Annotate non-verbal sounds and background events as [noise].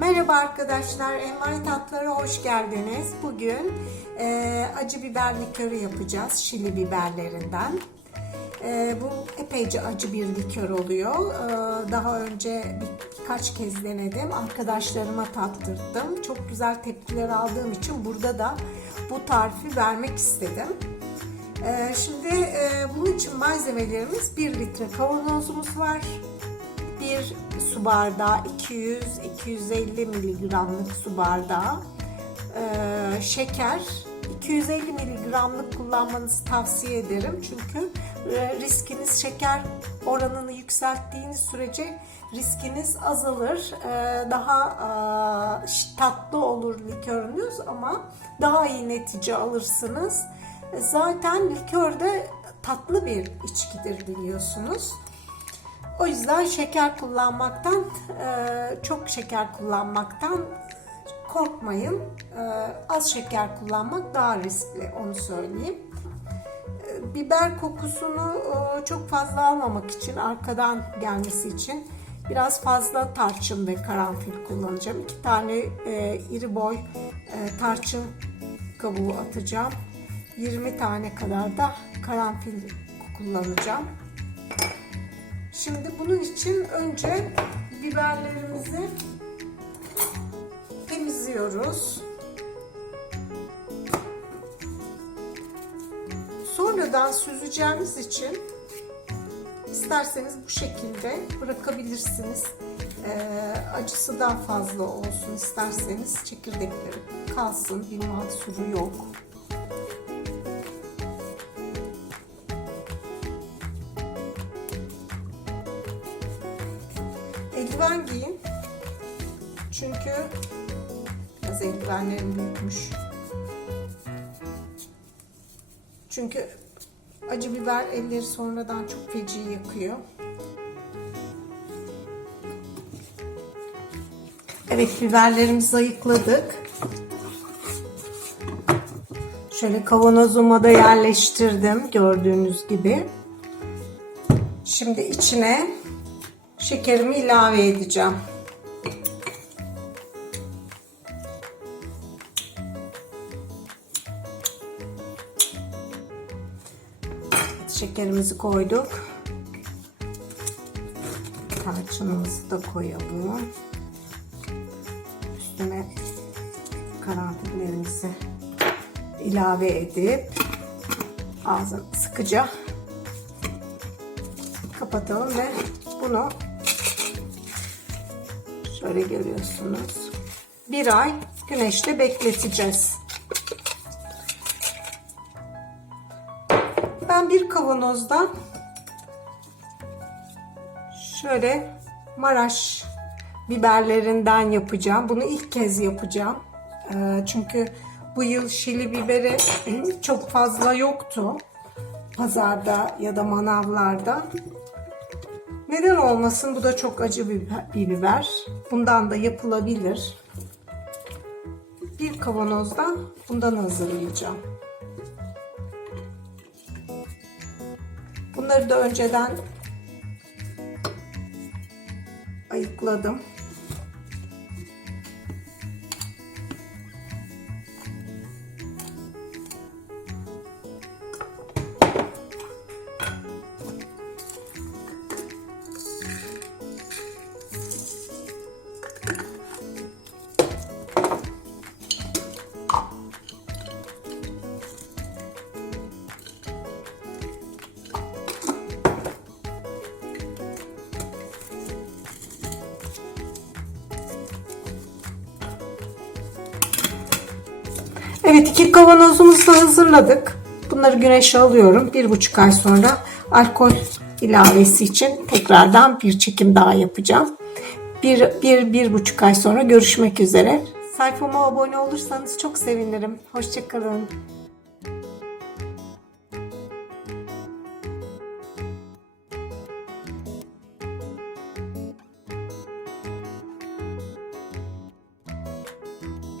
Merhaba arkadaşlar, Envai Tatlılara hoş geldiniz. Bugün e, acı biber likörü yapacağız, şili biberlerinden. E, bu epeyce acı bir likör oluyor. E, daha önce bir, birkaç kez denedim, arkadaşlarıma tattırdım. Çok güzel tepkiler aldığım için burada da bu tarifi vermek istedim. E, şimdi e, bunun için malzemelerimiz 1 litre kavanozumuz var. 1 su bardağı 200-250 miligramlık su bardağı e, şeker. 250 miligramlık kullanmanızı tavsiye ederim. Çünkü e, riskiniz şeker oranını yükselttiğiniz sürece riskiniz azalır. E, daha e, tatlı olur likörünüz ama daha iyi netice alırsınız. Zaten likör de tatlı bir içkidir biliyorsunuz. O yüzden şeker kullanmaktan, e, çok şeker kullanmaktan korkmayın. E, Az şeker kullanmak daha riskli, onu söyleyeyim. E, Biber kokusunu çok fazla almamak için, arkadan gelmesi için biraz fazla tarçın ve karanfil kullanacağım. İki tane iri boy tarçın kabuğu atacağım. 20 tane kadar da karanfil kullanacağım. Şimdi bunun için önce biberlerimizi temizliyoruz. Sonradan süzeceğimiz için isterseniz bu şekilde bırakabilirsiniz. Ee, acısı daha fazla olsun isterseniz çekirdekleri kalsın bir mahsuru yok. Eldiven giyin. Çünkü biraz eldivenlerim büyükmüş. Çünkü acı biber elleri sonradan çok feci yakıyor. Evet biberlerimizi ayıkladık. Şöyle kavanozuma da yerleştirdim gördüğünüz gibi. Şimdi içine şekerimi ilave edeceğim. Şekerimizi koyduk. Tarçınımızı da koyalım. Üstüne karanfillerimizi ilave edip ağzını sıkıca kapatalım ve bunu şöyle görüyorsunuz. Bir ay güneşte bekleteceğiz. Ben bir kavanozda şöyle Maraş biberlerinden yapacağım. Bunu ilk kez yapacağım. Ee, Çünkü bu yıl şili biberi [clears throat] çok fazla yoktu. Pazarda ya da manavlarda. Neden olmasın? Bu da çok acı bir biber. Bundan da yapılabilir. Bir kavanozda bundan hazırlayacağım. Bunları da önceden ayıkladım. Evet iki kavanozumuzu da hazırladık. Bunları güneşe alıyorum. Bir buçuk ay sonra alkol ilavesi için tekrardan bir çekim daha yapacağım. Bir, bir, bir buçuk ay sonra görüşmek üzere. Sayfama abone olursanız çok sevinirim. Hoşçakalın.